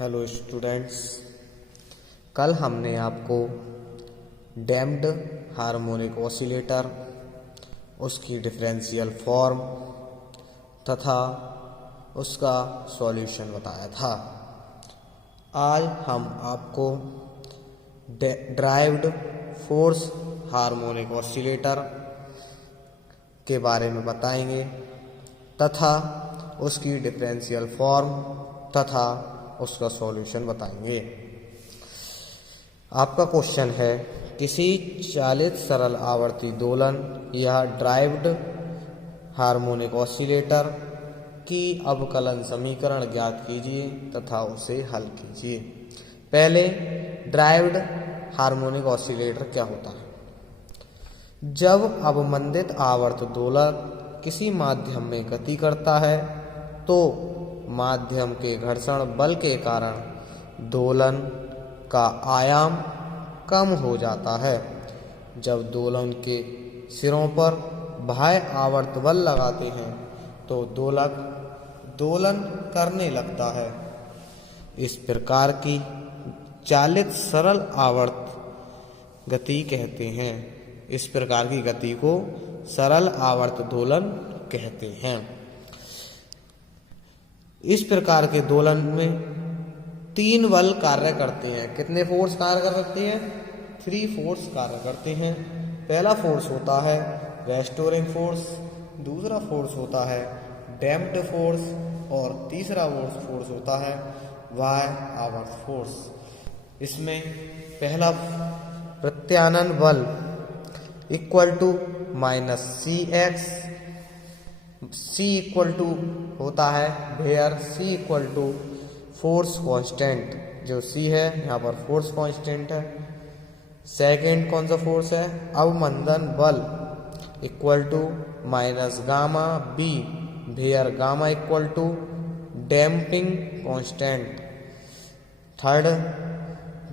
Hello students, कल हमने आपको डैम्प्ड हार्मोनिक ऑसिलेटर, उसकी डिफरेंशियल फॉर्म तथा उसका सॉल्यूशन बताया था। आज हम आपको ड्राइव्ड फोर्स हार्मोनिक ऑसिलेटर के बारे में बताएंगे तथा उसकी डिफरेंशियल फॉर्म तथा उसका सॉल्यूशन बताएंगे। आपका क्वेश्चन है, किसी चालित सरल आवर्ती दोलन या ड्राइव्ड हार्मोनिक ऑसिलेटर की अवकलन समीकरण ज्ञात कीजिए तथा उसे हल कीजिए। पहले ड्राइव्ड हार्मोनिक ऑसिलेटर क्या होता है? जब अवमंदित आवर्त दोलक किसी माध्यम में गति करता है तो माध्यम के घर्षण बल के कारण दोलन का आयाम कम हो जाता है। जब दोलन के सिरों पर बाह्य आवर्त बल लगाते हैं तो दोलक दोलन करने लगता है। इस प्रकार की चालित सरल आवर्त गति कहते हैं। इस प्रकार की गति को सरल आवर्त दोलन कहते हैं। इस प्रकार के दोलन में 3 बल कार्य करते हैं। कितने फोर्स कार्य कर सकते हैं? 3 फोर्स कार्य करते हैं। पहला फोर्स होता है रेस्टोरिंग फोर्स, दूसरा फोर्स होता है डैम्प्ड फोर्स और तीसरा फोर्स होता है बाह्य आवर्त फोर्स। इसमें पहला प्रत्यानयन बल equal to minus C X, C equal to होता है where C equal to force constant, जो सी है यहाँ पर फोर्स कांस्टेंट है। सेकंड कौन सा फोर्स है? अवमंदन बल equal to minus gamma B where gamma equal to damping constant. Third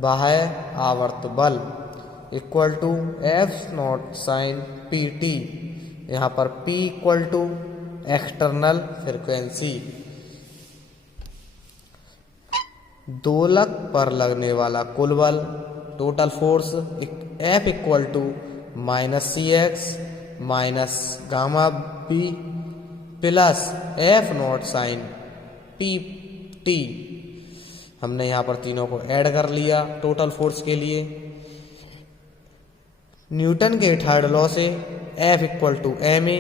बाह्य आवर्त बल equal to F naught sine P T, यहाँ पर P equal to external frequency. दोलक पर लगने वाला कुल बल total force F equal to minus C X minus gamma B plus F naught sine P T. हमने यहाँ पर तीनों को ऐड कर लिया टोटल फोर्स के लिए। न्यूटन के थर्ड लॉ से F equal to M A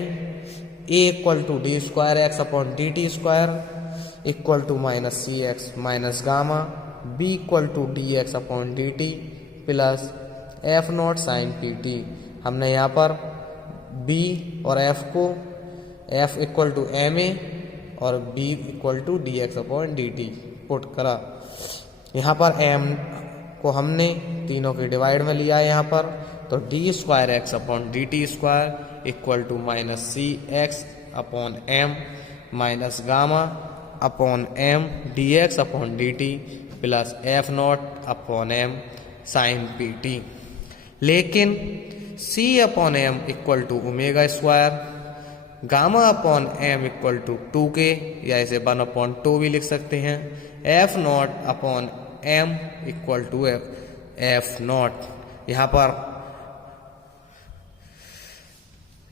equal to D square X upon D T square equal to minus C X minus gamma B equal to D X upon D T plus F naught sine P T. हमने यहाँ पर B और F को F equal to M A और B equal to D X upon D T put करा। यहाँ पर M को हमने तीनों के डिवाइड में लिया है यहाँ पर, तो D square X upon D T square equal to minus C X upon M minus gamma upon M D X upon D T plus F not upon M sine P T. लेकिन C upon M equal to omega square, gamma upon M equal to 2k या इसे 1/2 भी लिख सकते हैं। F not upon M equal to F not, यहाँ पर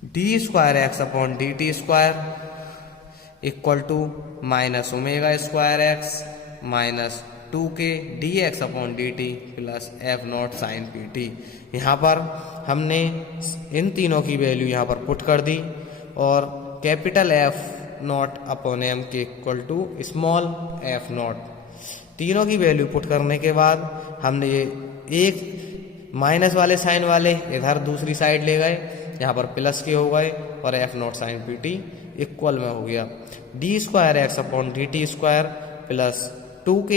D square X upon D T square equal to minus omega square X minus 2k D X upon D T plus F naught sine P T. यहाँ पर हमने इन तीनों की value यहाँ पर put कर दी और capital F not upon M के equal to small F not. तीनों की वैल्यू पुट करने के बाद हमने ये एक माइनस वाले साइन वाले इधर दूसरी साइड ले गए, यहाँ पर प्लस के हो गए और F naught sine P T equal में हो गया D square X upon D T square plus 2k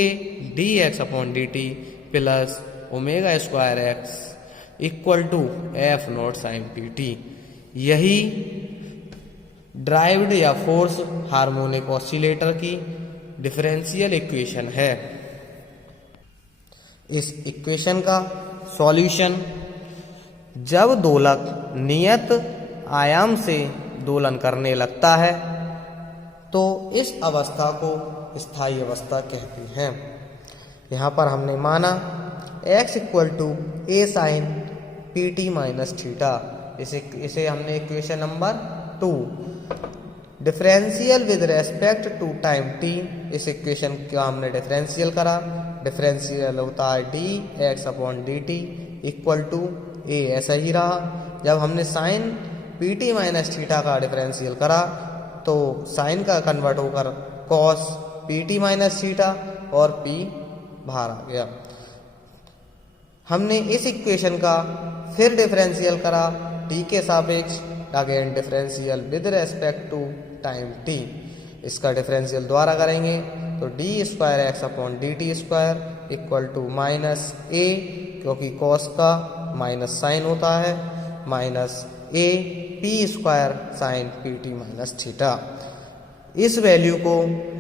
D X upon D T plus omega square X equal to F naught sine P T. यही driven या force harmonic oscillator की differential equation है। इस equation का solution, जब दोलक नियत आयाम से दोलन करने लगता है तो इस अवस्था को स्थायी अवस्था कहते हैं। यहाँ पर हमने माना x equal to A sine P T minus theta, इसे हमने equation number 2। Differential with respect to time t, इस इक्वेशन का हमने डिफरेंशियल करा। डिफरेंशियल होता है D X upon D T equal to A, ऐसा ही रहा। जब हमने sine P T minus theta का डिफरेंशियल करा तो साइन का कन्वर्ट होकर cos P T minus theta और p बाहर आ गया। हमने इस इक्वेशन का फिर डिफरेंशियल करा t के सापेक्ष, again differential with respect to time t। इसका डिफरेंशियल द्वारा करेंगे तो D square X upon D T square equal to minus A, क्योंकि कॉस का माइनस साइन होता है, minus A P square sine P T minus theta. इस value को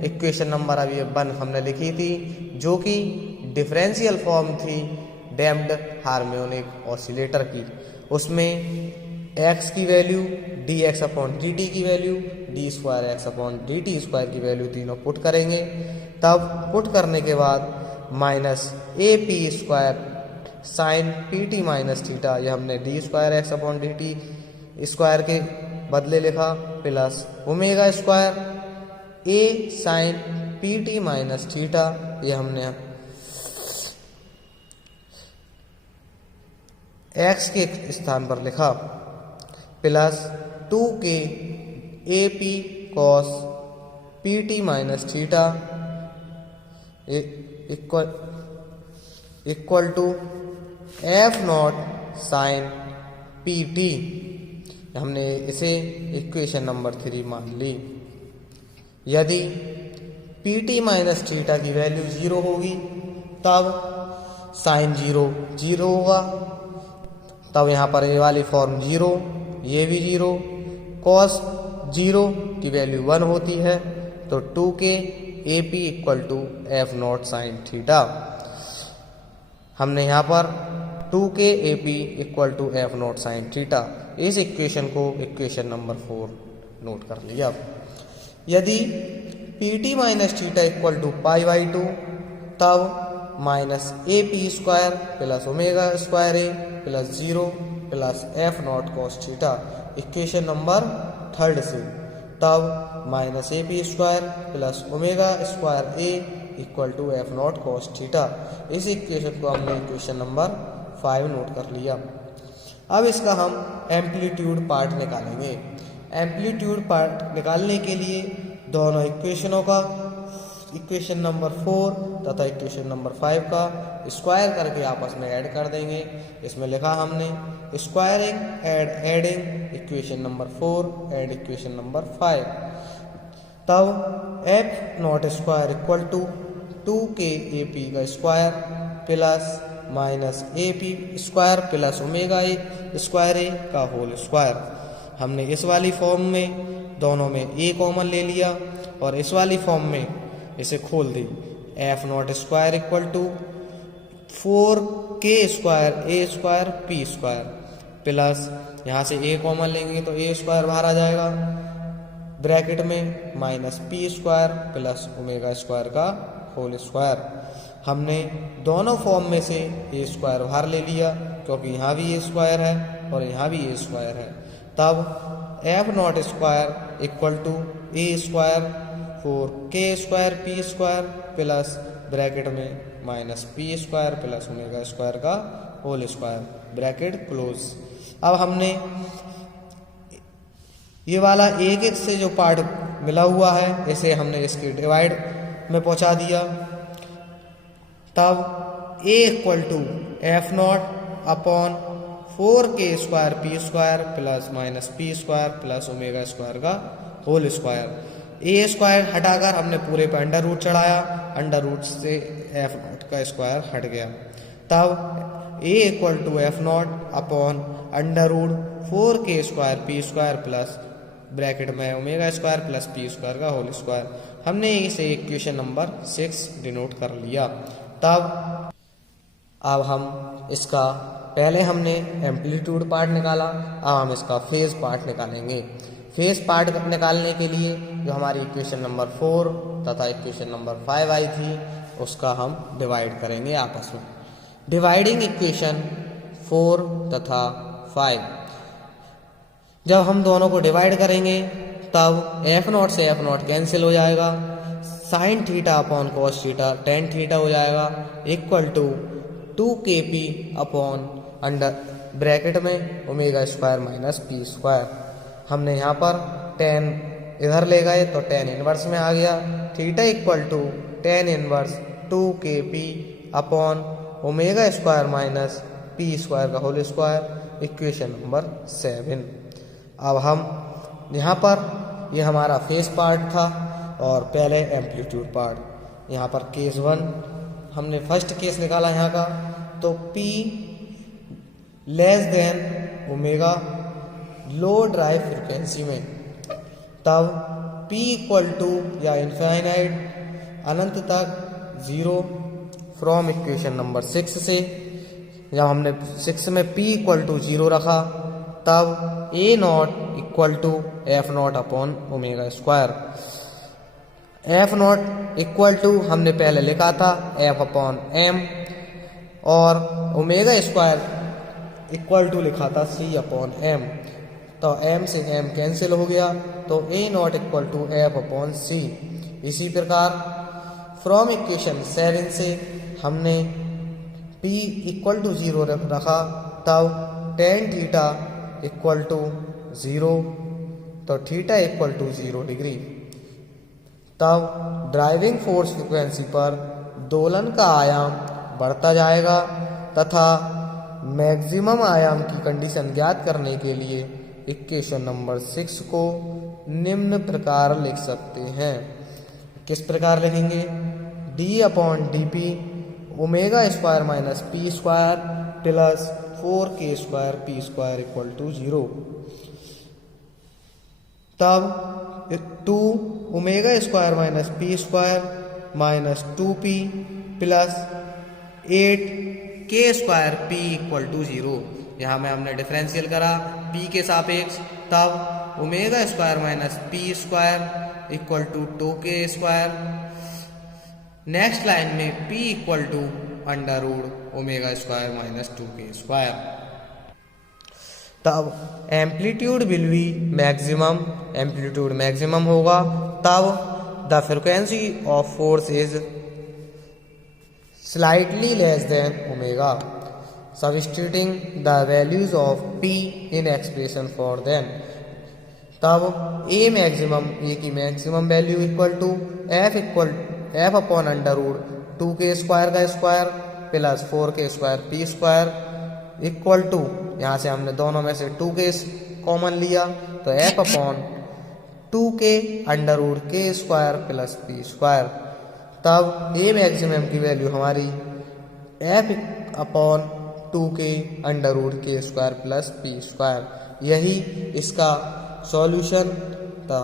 इक्वेशन नंबर अभी 1 हमने लिखी थी, जो कि डिफरेंशियल फॉर्म थी डैम्प्ड हार्मोनिक ऑसिलेटर की। उसमें x की value D X upon D T की value D square X upon D T square की वैल्यू तीनों पुट करेंगे। तब पुट करने के बाद minus A P square sine P T minus theta, यह हमने D square X upon D T square के बदले लिखा, plus omega square A sine P T minus theta, यह हमने x के स्थान पर लिखा, plus 2k A P cos P T minus theta equal to F naught sine P T. हमने इसे इक्वेशन नंबर 3 मान ली। यदि पी टी माइनस थीटा की वैल्यू 0 होगी तब साइन 0 होगा, तब यहाँ पर ये वाली फॉर्म 0, ये भी 0, कॉस 0 की वैल्यू 1 होती है, तो 2k A P equal to F naught sine theta. हमने यहाँ पर 2k A P equal to F naught sine theta, इस इक्वेशन को इक्वेशन नंबर 4 नोट कर लिया। यदि P T minus theta equal to pi by 2, तब minus A P square plus omega square A plus 0 plus F naught cos theta, equation number 3 से। तब minus A P square plus omega square A equal to F naught cos theta, इस equation को हमने equation number 5 note कर लिया। अब इसका हम एम्पलीट्यूड पार्ट निकालेंगे। एम्पलीट्यूड पार्ट निकालने के लिए दोनों इक्वेशनों का इक्वेशन नंबर 4 तथा इक्वेशन नंबर 5 का स्क्वायर करके आपस में ऐड कर देंगे। इसमें लिखा हमने squaring adding equation number 4 and equation number 5। तब F not square equal to 2k A P का square plus minus A P square plus omega A square A का होल स्क्वायर। हमने इस वाली फॉर्म में दोनों में ए कॉमन ले लिया और इस वाली फॉर्म में इसे खोल दी। F not square equal to 4k square A square P square plus यहाँ से ए कॉमन लेंगे तो ए स्क्वायर बाहर आ जाएगा, ब्रैकेट में minus P square plus omega square का होल स्क्वायर। हमने दोनों फॉर्म में से ए स्क्वायर बाहर ले लिया, क्योंकि यहाँ भी ए स्क्वायर है और यहाँ भी ए स्क्वायर है। तब F not square equal to A square 4k square P square plus bracket में minus P square plus omega square का होल स्क्वायर, ब्रैकेट क्लोज। अब हमने ये वाला एक से जो पार्ट मिला हुआ है इसे हमने इसके डिवाइड में पहुंचा दिया। तब a equal to F not upon 4k square P square plus minus P square plus omega square का होल स्क्वायर। ए स्क्वायर हटाकर हमने पूरे पर अंडर रूट चढ़ाया, अंडर रूट से एफ नॉट का स्क्वायर हट गया। तब a equal to F not upon under root 4k square P square plus bracket में omega square plus P square का होल स्क्वायर। हमने इसे इक्वेशन नंबर 6 डिनोट कर लिया। तब अब हम इसका पहले हमने एम्पलीट्यूड पार्ट निकाला, अब हम इसका फेज पार्ट निकालेंगे। फेज पार्ट निकालने के लिए जो हमारी इक्वेशन नंबर 4 तथा इक्वेशन नंबर 5 आई थी उसका हम डिवाइड करेंगे आपस में। डिवाइडिंग इक्वेशन 4 तथा 5, जब हम दोनों को डिवाइड करेंगे तब F0 से F0 कैंसिल हो जाएगा, sine theta upon cos theta tan theta हो जाएगा, equal to 2kp upon under bracket में omega square minus P square. हमने यहाँ पर टेन इधर ले गए तो टेन इनवर्स में आ गया, theta equal to tan inverse 2kp upon omega square minus P square का होल स्क्वायर, इक्वेशन नंबर 7। अब हम यहाँ पर ये हमारा फेस पार्ट था और पहले एम्पलीट्यूड पार्ट। यहाँ पर केस 1 हमने फर्स्ट केस निकाला यहाँ का, तो P लेस देन ओमेगा लो ड्राइव फ्रिक्वेंसी में, तब P इक्वल टू या इनफाइनाइट अनंत तक 0 फ्रॉम इक्वेशन नंबर 6 से। जब हमने 6 में P इक्वल टू 0 रखा तब A0 equal to F0 upon omega square. F0 equal to हमने पहले लिखा था F अपॉन M और ओमेगा स्क्वायर इक्वल टू लिखा था C अपॉन M, तो M से M कैंसिल हो गया, तो A0 equal to F upon C। इसी प्रकार फ्रॉम इक्वेशन 7 से हमने P इक्वल टू 0 रखा, तब टेन थीटा इक्वल टू 0, तो थीटा इक्वल टू 0 डिग्री। तब ड्राइविंग फोर्स फ्रीक्वेंसी पर दोलन का आयाम बढ़ता जाएगा तथा मैक्सिमम आयाम की कंडीशन ज्ञात करने के लिए इक्वेशन नंबर 6 को निम्न प्रकार लिख सकते हैं। किस प्रकार लिखेंगे? d upon D P omega square minus P square plus 4k square P square equal to 0। तब 2 omega square minus P square minus 2p plus 8k square p equal to 0। यहाँ में हमने डिफरेंशियल करा p के सापेक्ष, तब omega square minus P square equal to 2k square. Next line में p equal to under root omega square minus 2k square. तब amplitude will be maximum, amplitude maximum होगा, तब the frequency of force is slightly less than omega, substituting the values of p in expression for them. तब a maximum, a की maximum value equal to f upon under root 2k square का square plus 4k square P square equal to, यहाँ से हमने दोनों में से 2k common लिया, तो f upon 2k under root k square plus P square. तब a मैक्सिमम की वैल्यू हमारी f upon 2k under root k square plus P square. यही इसका सॉल्यूशन था।